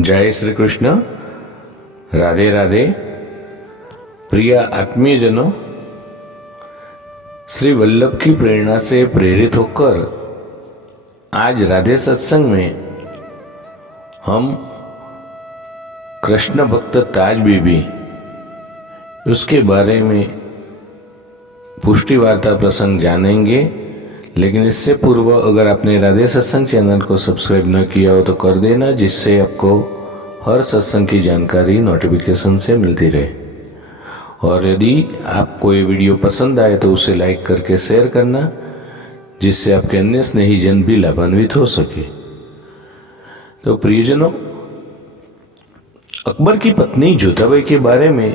जय श्री कृष्ण। राधे राधे। प्रिय आत्मीयजनों, श्री वल्लभ की प्रेरणा से प्रेरित होकर आज राधे सत्संग में हम कृष्ण भक्त ताज बीबी उसके बारे में पुष्टि वार्ता प्रसंग जानेंगे। लेकिन इससे पूर्व अगर आपने राधे सत्संग चैनल को सब्सक्राइब न किया हो तो कर देना, जिससे आपको हर सत्संग की जानकारी नोटिफिकेशन से मिलती रहे। और यदि आपको ये वीडियो पसंद आए तो उसे लाइक करके शेयर करना, जिससे आपके अन्य स्नेहीजन भी लाभान्वित हो सके। तो प्रियजनों, अकबर की पत्नी जोधाबाई के बारे में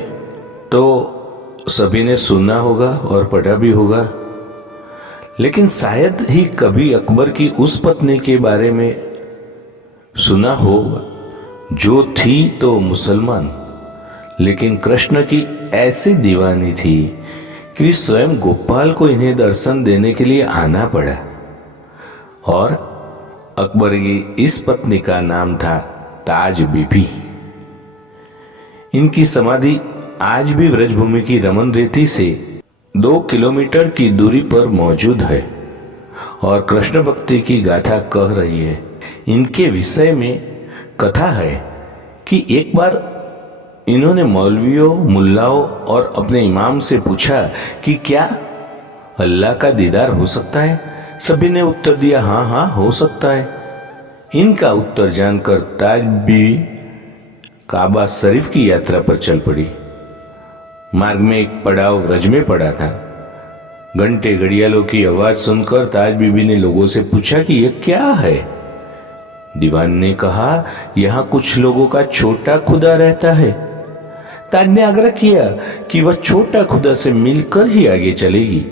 तो सभी ने सुना होगा और पढ़ा भी होगा, लेकिन शायद ही कभी अकबर की उस पत्नी के बारे में सुना हो जो थी तो मुसलमान, लेकिन कृष्ण की ऐसी दीवानी थी कि स्वयं गोपाल को इन्हें दर्शन देने के लिए आना पड़ा। और अकबर की इस पत्नी का नाम था ताज बीबी। इनकी समाधि आज भी ब्रजभूमि की रमन रेती से 2 किलोमीटर की दूरी पर मौजूद है और कृष्ण भक्ति की गाथा कह रही है। इनके विषय में कथा है कि एक बार इन्होंने मौलवियों, मुल्लाओं और अपने इमाम से पूछा कि क्या अल्लाह का दीदार हो सकता है। सभी ने उत्तर दिया, हाँ हाँ हो सकता है। इनका उत्तर जानकर ताज बीबी काबा शरीफ की यात्रा पर चल पड़ी। मार्ग में एक पड़ाव व्रज में पड़ा था। घंटे घड़ियालों की आवाज सुनकर ताज बीबी ने लोगों से पूछा कि यह क्या है। दीवान ने कहा, यहां कुछ लोगों का छोटा खुदा रहता है। ताज ने आग्रह किया कि वह छोटा खुदा से मिलकर ही आगे चलेगी।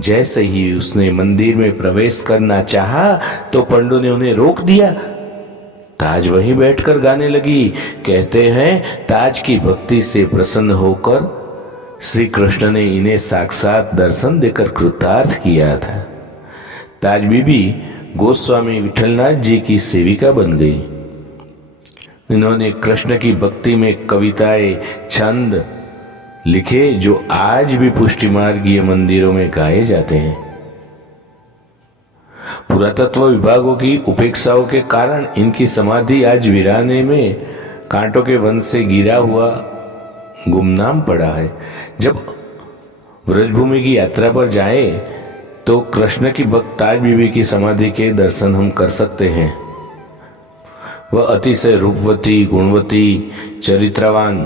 जैसे ही उसने मंदिर में प्रवेश करना चाहा तो पंडों ने उन्हें रोक दिया। ताज वहीं बैठकर गाने लगी। कहते हैं ताज की भक्ति से प्रसन्न होकर श्री कृष्ण ने इन्हें साक्षात दर्शन देकर कृतार्थ किया था। ताज बीबी गोस्वामी विठलनाथ जी की सेविका बन गई। इन्होंने कृष्ण की भक्ति में कविताएं, छंद लिखे जो आज भी पुष्टि मार्गीय मंदिरों में गाए जाते हैं। पुरातत्व विभागों की उपेक्षाओं के कारण इनकी समाधि आज वीराने में कांटों के वन से गिरा हुआ गुमनाम पड़ा है। जब ब्रजभूमि की यात्रा पर जाए तो कृष्ण की भक्त ताज बीबी की समाधि के दर्शन हम कर सकते हैं। वह अतिशय रूपवती, गुणवती, चरित्रवान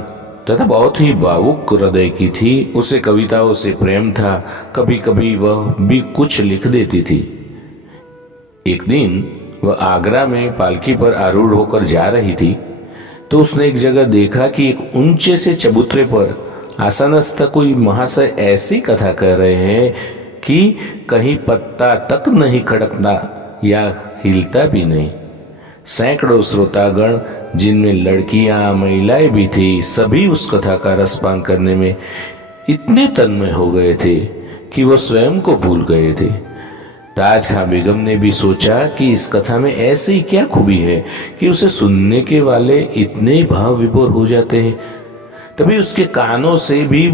तथा बहुत ही भावुक हृदय की थी। उसे कविताओं से प्रेम था। कभी कभी वह भी कुछ लिख देती थी। एक दिन वह आगरा में पालकी पर आरूढ़ होकर जा रही थी तो उसने एक जगह देखा कि एक ऊंचे से चबूतरे पर आसनस्थ कोई महाशय ऐसी कथा कर रहे हैं कि कहीं पत्ता तक नहीं खड़कता या हिलता भी नहीं। सैकड़ों श्रोतागण, जिनमें लड़कियां, महिलाएं भी थी, सभी उस कथा का रसपान करने में इतने तन्मय हो गए थे कि वो स्वयं को भूल गए थे। ताज खां बेगम ने भी सोचा कि इस कथा में ऐसी क्या खूबी है कि उसे सुनने के वाले इतने भाव विभोर हो जाते हैं। तभी उसके कानों से भी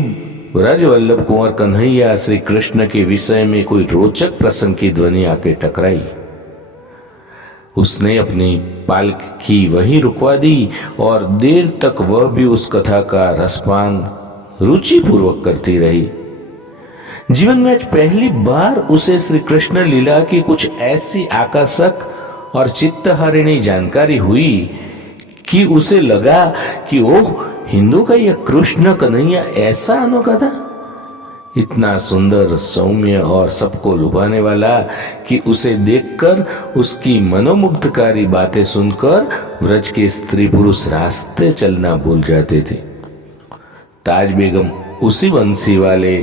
ब्रज वल्लभ कुंवर कन्हैया श्री कृष्ण के विषय में कोई रोचक प्रसंग की ध्वनि आके टकराई। उसने अपनी पालकी वहीं रुकवा दी और देर तक वह भी उस कथा का रसपान रुचि पूर्वक करती रही। जीवन में आज पहली बार उसे श्री कृष्ण लीला की कुछ ऐसी आकर्षक और चित्तहरिणी जानकारी हुई कि उसे लगा कि ओह, हिंदू का यह कृष्ण कन्हैया ऐसा अनोखा था, इतना सुंदर, सौम्य और सबको लुभाने वाला कि उसे देखकर, उसकी मनोमुग्धकारी बातें सुनकर व्रज के स्त्री पुरुष रास्ते चलना भूल जाते थे। ताज बेगम उसी बंसी वाले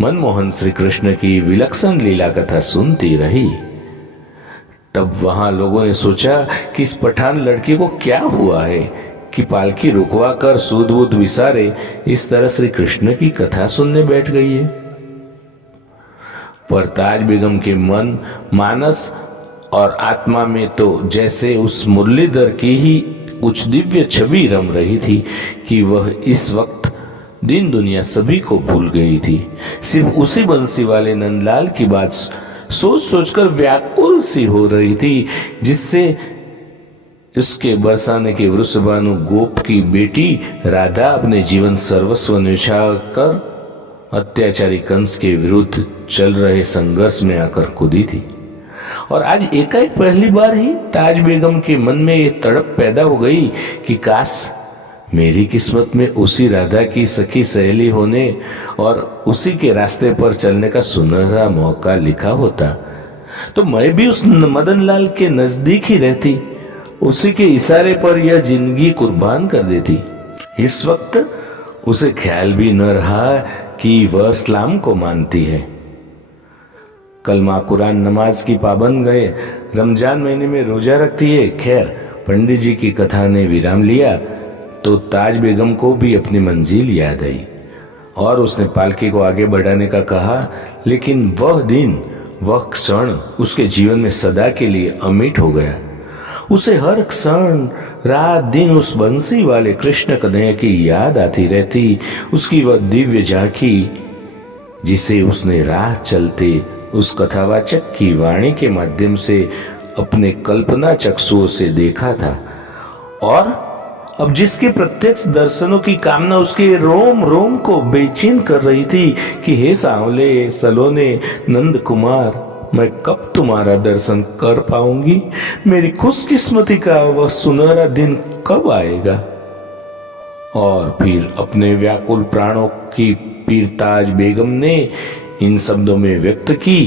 मनमोहन श्री कृष्ण की विलक्षण लीला कथा सुनती रही। तब वहां लोगों ने सोचा कि इस पठान लड़की को क्या हुआ है कि पालकी रुकवा कर सूद वूद विसारे इस तरह श्री कृष्ण की कथा सुनने बैठ गई है। पर ताज बेगम के मन, मानस और आत्मा में तो जैसे उस मुरलीधर की ही कुछ दिव्य छवि रम रही थी कि वह इस वक्त दिन दुनिया सभी को भूल गई थी। सिर्फ उसी बंसी वाले नंदलाल की बात सोच सोचकर व्याकुल सी हो रही थी, जिससे उसके बरसाने के वृषभानु गोप की बेटी राधा अपने जीवन सर्वस्व न्यौछावर कर अत्याचारी कंस के विरुद्ध चल रहे संघर्ष में आकर कूदी थी। और आज एकाएक पहली बार ही ताज बेगम के मन में ये तड़प पैदा हो गई कि काश मेरी किस्मत में उसी राधा की सखी सहेली होने और उसी के रास्ते पर चलने का सुनहरा मौका लिखा होता, तो मैं भी उस मदन लाल के नजदीक ही रहती, उसी के इशारे पर यह जिंदगी कुर्बान कर देती। इस वक्त उसे ख्याल भी न रहा कि वह इस्लाम को मानती है, कलमा कुरान नमाज की पाबंद गए, रमजान महीने में रोजा रखती है। खैर, पंडित जी की कथा ने विराम लिया तो ताज बेगम को भी अपनी मंजिल याद आई और उसने पालकी को आगे बढ़ाने का कहा, लेकिन वह दिन, वह क्षण उसके जीवन में सदा के लिए अमिट हो गया। उसे हर क्षण रात दिन उस बंसी वाले कृष्ण कन्हैया की याद आती रहती, उसकी वह दिव्य झांकी जिसे उसने राह चलते उस कथावाचक की वाणी के माध्यम से अपने कल्पना चक्षुओं से देखा था, और अब जिसके प्रत्यक्ष दर्शनों की कामना उसके रोम रोम को बेचैन कर रही थी कि हे सांवले सलोने नंद कुमार, मैं कब तुम्हारा दर्शन कर पाऊंगी, मेरी खुशकिस्मती का वह सुनहरा दिन कब आएगा। और फिर अपने व्याकुल प्राणों की पीर ताज बेगम ने इन शब्दों में व्यक्त की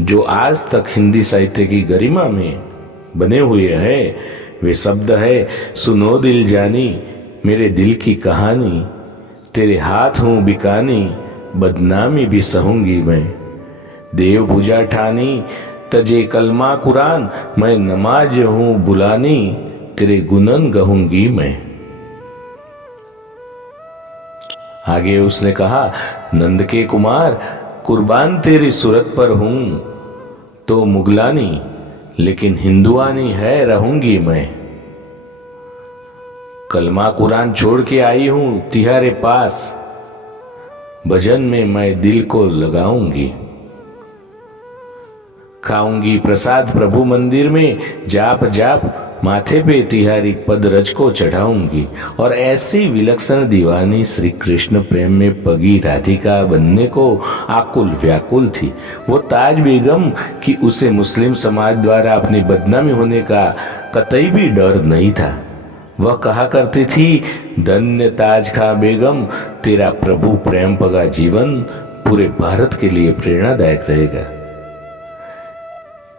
जो आज तक हिंदी साहित्य की गरिमा में बने हुए हैं। वे शब्द है, सुनो दिल जानी मेरे दिल की कहानी, तेरे हाथ हूं बिकानी बदनामी भी सहूंगी मैं, देव पूजा ठानी तजे कलमा कुरान, मैं नमाज हूं बुलानी तेरे गुनन गहूंगी मैं। आगे उसने कहा, नंद के कुमार कुर्बान तेरी सूरत पर हूं तो मुगलानी, लेकिन हिंदुआनी है रहूंगी मैं, कलमा कुरान छोड़ के आई हूं तिहारे पास, भजन में मैं दिल को लगाऊंगी, खाऊंगी प्रसाद प्रभु मंदिर में, जाप जाप माथे पे तिहारी पद रज को चढ़ाऊंगी। और ऐसी विलक्षण दीवानी श्री कृष्ण प्रेम में पगी राधिका बनने को आकुल व्याकुल थी। वो ताज बेगम कि उसे मुस्लिम समाज द्वारा अपनी बदनामी होने का कतई भी डर नहीं था। वह कहा करती थी, धन्य ताज खां बेगम, तेरा प्रभु प्रेम पगा जीवन पूरे भारत के लिए प्रेरणादायक रहेगा।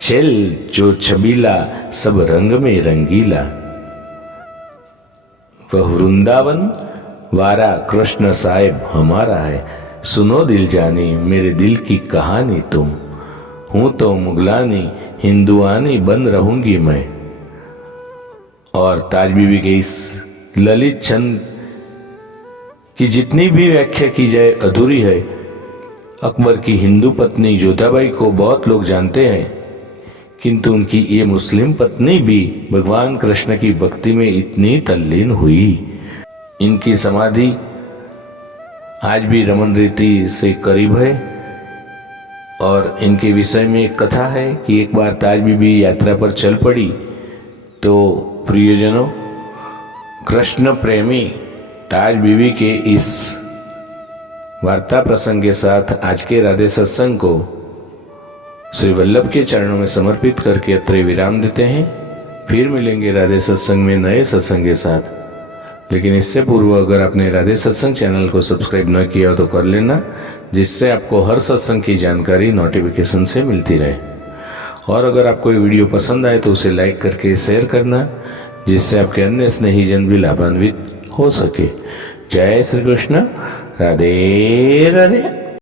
चल जो छबीला सब रंग में रंगीला, वह वृंदावन वारा कृष्ण साहेब हमारा है, सुनो दिल जानी मेरे दिल की कहानी तुम, हूं तो मुगलानी हिंदुआनी बन रहूंगी मैं। और ताज बीबी के इस ललित छंद की जितनी भी व्याख्या की जाए अधूरी है। अकबर की हिंदू पत्नी जोधाबाई को बहुत लोग जानते हैं, किंतु उनकी ये मुस्लिम पत्नी भी भगवान कृष्ण की भक्ति में इतनी तल्लीन हुई। इनकी समाधि आज भी रमन रीति से करीब है। और इनके विषय में एक कथा है कि एक बार ताज बीबी यात्रा पर चल पड़ी तो प्रियजनों, कृष्ण प्रेमी ताज बीबी के इस वार्ता प्रसंग के साथ आज के राधे सत्संग को श्री वल्लभ के चरणों में समर्पित करके अत्रे विराम देते हैं। फिर मिलेंगे राधे सत्संग में नए सत्संग के साथ। लेकिन इससे पूर्व अगर आपने राधे सत्संग चैनल को सब्सक्राइब न किया हो तो कर लेना, जिससे आपको हर सत्संग की जानकारी नोटिफिकेशन से मिलती रहे। और अगर आपको ये वीडियो पसंद आए तो उसे लाइक करके शेयर करना, जिससे आपके अन्य स्नेहीजन भी लाभान्वित हो सके। जय श्री कृष्ण। राधे राधे।